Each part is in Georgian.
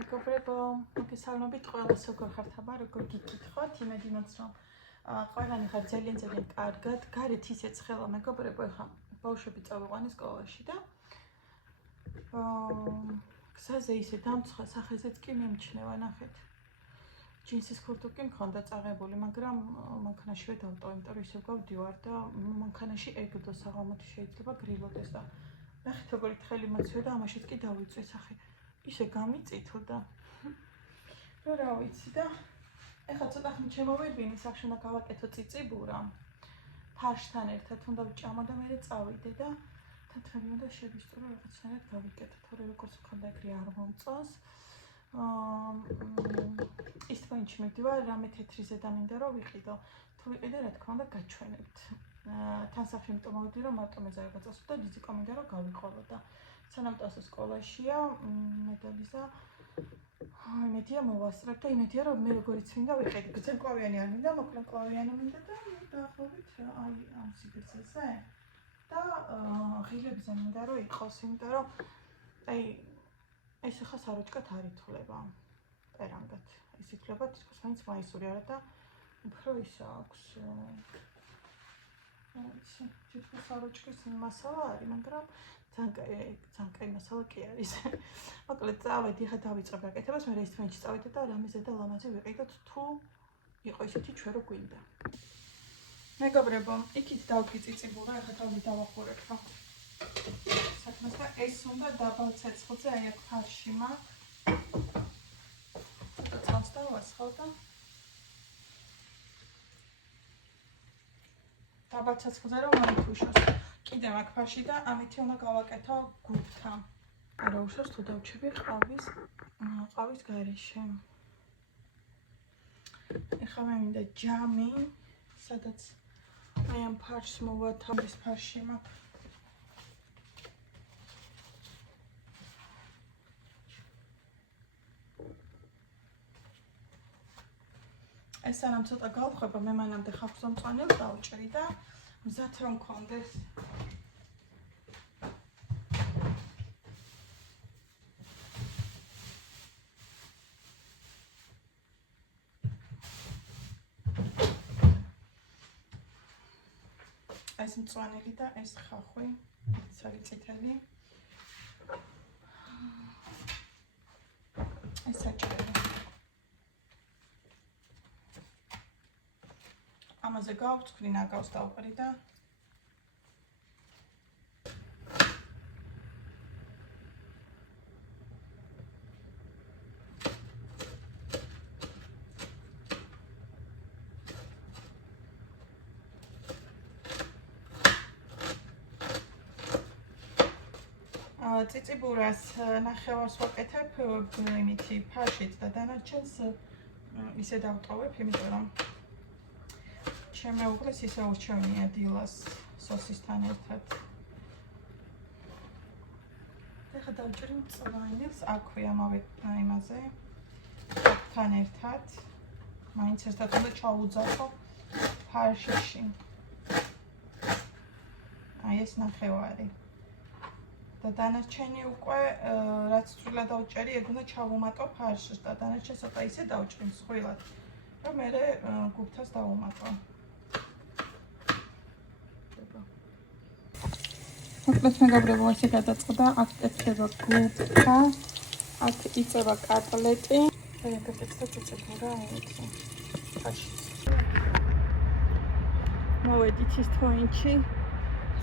მეგობრებო, მოგესალმებით ყველას, როგორ ხართ აბა, როგორ გიკითხოთ, იმედი მაქვს, რომ ყველანი ხარ ძალიან კარგად. გარეთ ისე ცხელა, მეგობრებო, ეხლა ბავშვები წავიყვანეს სკოლაში და გზაზე ისე დამცხა, სახეზეც კი მიმჩნევა, ნახეთ. ჯინსის ქურთუკი მქონდა წაღებული, მაგრამ მანქანაშივე დავტოვე, იმიტომ რომ ისევ გავდივარ და მანქანაში ეგდო საღამოთი შეიძლება გრილოდეს და ნახეთ როგორი თხელი მოცვია და ამაშიც კი დავიწვი სახე. ისე გამიწითლდა. რო რა ვიცი და ეხლა ცოტა ხნით შემოვედინე, სახში უნდა გავაკეთო წიწიბურა. ფარშთან ერთად უნდა ვჭამო და მე წავიდე და თათრები უნდა შევისწრო, რაღაცნაირად გავიკეთო, თორე როგორც მქონდა ეგრე არ მომწონს. ის პოინტში მივდივარ, რამე თეთრი ზედა მინდა რომ ვიყიდო. თუ ვიყიდე, რა თქმა უნდა, გაჩვენებთ. თან სახში იმიტომ მოვიდი, რომ მარტო მე ზაიგა წასვლა და დიზიკო მინდა რომ გავიყოლო და სანამ ტასო სკოლაშია, მეტალიზა იმედია მოვასწრებ და იმედია რომ მე როგორიც მინდა ვიყიდე. გრძელკლავიანი არ მინდა, მოკლეკლავიანი მინდა და დაახლოებით აი ამ სიგრძეზე და ღილებზე მინდა რომ იყოს, იმიტომ რომ აი ეს ახლა საროჭკად არ ითვლება პერანგად. ის ითვლება თითქოს მაინც მაისური არა და უფრო ის აქვს თითქოს საროჭკის მასალა არის, მაგრამ ძალიან კაი მასალა კი არის. მოკლედ წავედი, ხა დავიწყებ გაკეთებას, მე რესტორანში წავიდე და რამეზე და ლამაზე ვიყიდოთ, თუ იყო ისეთი ჩვენ რო გვინდა. მეგობრებო, იქით დავგიწიწიბურა, ახლა თავი დავახურებ ხო. საქმეს და ეს უნდა დაბალ ცეცხლზე, აი აქ ფარში მაქვს. ცოტა წყალს დავასხავ და დაბალ ცეცხლზე რომ მოითუშოს. კიდევ აქ ფარში და ამით უნდა გავაკეთო გუბთან. არა უშავს თუ დავჩები ყავის გარეშე. ეხლა მე მინდა ჯამი, სადაც აი ამ ფარს მოვათავის ფარში მაქვს. ეს სანამ ცოტა გავხება, მე მანამდე ხავსო მწვანელს დავჭრი და მზად რომ მქონდეს. ეს მწვანელი და ეს ხახვი, ცალი წითელი. ეს საჭიროა. ამაზე გავწვრი, ნაგავს დავყრი და წიწიბურას ნახევარს ვაკეთებ იმითი ფაშით და დანარჩენს ისე დავტოვებ, იმიტომ რომ შემეუღლეს ისე ურჩევნია დილას სოსისთან ერთად. ეხლა დავჭრი მწვანილს, აქვე ამავე იმაზე თან ერთად. მაინც ერთად უნდა ჩავუძახო ფარშში. აი ეს ნახევარი. და დანარჩენი უკვე რაც სრულად დავჭერი, ეგ უნდა ჩავუმატო ფარშში და დანარჩენს ცოტა ისე დავჭრი მსხვილად, რომ მე გუბთას დავუმატო. მოკლედ მეგობრებო, ესე გადაწყდა, აქ ეთქება გუბთა, აქ იწება კატლეტი. აი აქ ეთქება წიწიბურა, აიცი. ფარში. მოვედით ის თვინჩი.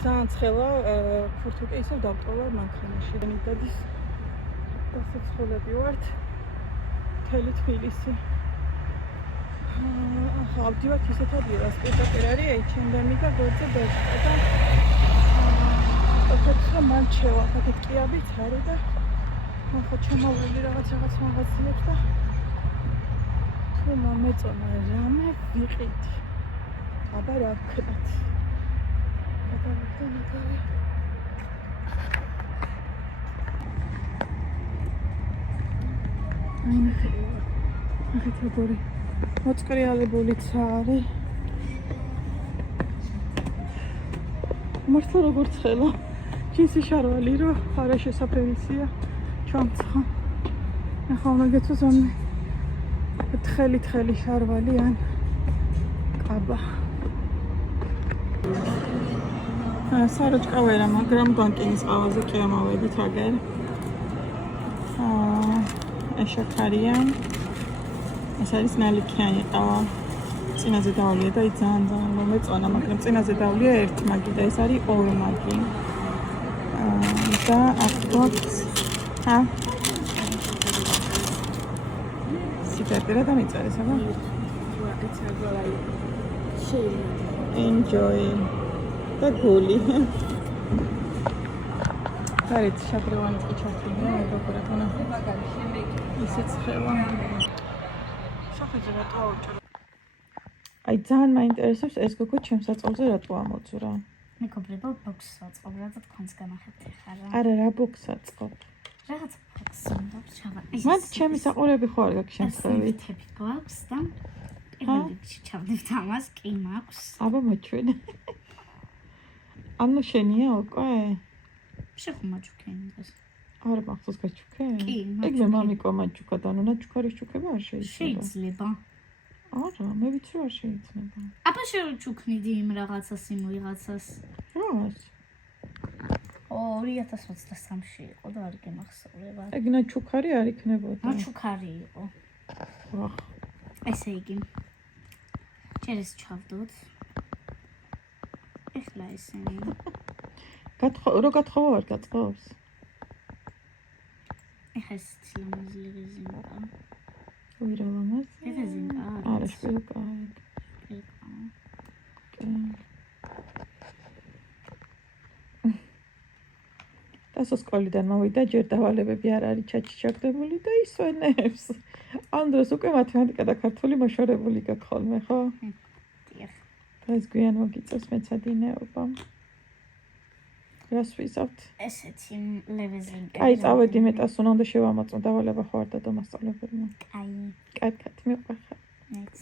ძალიან ცხელა, ქურთუკი ისევ დავტოვა მანქანაში. მიდადის დასაცხოლები ვართ. მთელი თბილისი. ახლა ავდივართ ისეთ ადგილას, პირდაპირ არის H&M და გოძე ბეჭდა და ოფეცრა მანჩევა, აქეთ კიაბიც არის და ახლა ჩამოვიდი რაღაც მაღაზიებს და თუ მომეწონა რამე ვიყიდი. აბა რა ვქნათ. აი ნახეთ როგორი მოწყრიალებულიც არის. მართლა როგორ ცხელა. ჯინსი შარვალი რო არა შესაფერისია. ჩამცხა. ახლა უნდა გეცოს თხელი შარვალი ან კაბა. საროჭკა ვერა, მაგრამ ბანკინის ყავაზე კი ამავედით აგერ. ეშაქარია. ეს არის ნალიქიანი ყავა. წინაზე დავლია და ძალიან მომეწონა, მაგრამ წინაზე დავლია ერთი მაგი და ეს არის ორი მაგი. და აქ გვაქვს სიგარეტა და მიწერეს, აბა. Enjoy. და გული. გარეთ შადრევანი წიჩახტია, როგორ ანა. ისეც ხება. სახეზე რატო ავჭრო? აი ძალიან მაინტერესებს ეს გოგო ჩემს საწყობზე რატო ამოძვრა. მეგობრებო, ბოქსს ვაწყობ, რასაც თქვენს განახებთ ხარ. არა, რა ბოქსს აწყობ? რაღაც ბოქსს უნდა ჩავა. მათ ჩემი საყურები ხო არ გაქვს შემსწრებით. თები გვაქვს და პირველ რიგში ჩავდებთ ამას, კი მაქვს. აბა მოჩვენე. ანუ შენია უკვე? შეხუმა ჩუქენდეს. არა, მახსოვს გაჩუქე? კი, ეგ მე მამიკო მაჩუქა და ნუნა ჩუქარის ჩუქება არ შეიძლება. შეიძლება. არა, მე ვიცი რომ არ შეიძლება. აბა შევჩუქნიდი იმ რაღაცას, იმ ვიღაცას. რას? 2023-ში იყო და არ გემახსოვრება. ეგ ნაჩუქარი არ იქნებოდა. ნაჩუქარი იყო. ვახ. ესე იგი. ჯერ ეს ჩავდოთ. ეხლა ესენი. რო გათხოვო არ გაწყობს? ეხლა ეს ცილამაზი რეზინკა. ვირა ლამაზი? რეზინკა არის. არა, შპილკა. დასო სკოლიდან მოვიდა, ჯერ დავალებები არ არის ჩაჩიჩაგდებული და ისვენებს. ამ დროს უკვე მათემატიკა და ქართული მოშორებული გაქვს ხოლმე, ხო? დიახ. ეს გვიან მოგიწევს მეცადინეობა. რას ვიზავთ? ესეთი ლევეზინკა. აი, წავედი მეტას უნდა შევამოწმო დავალება ხო არ და მასწავლებელმა. კაი. კაი, მიყვარხარ. მეც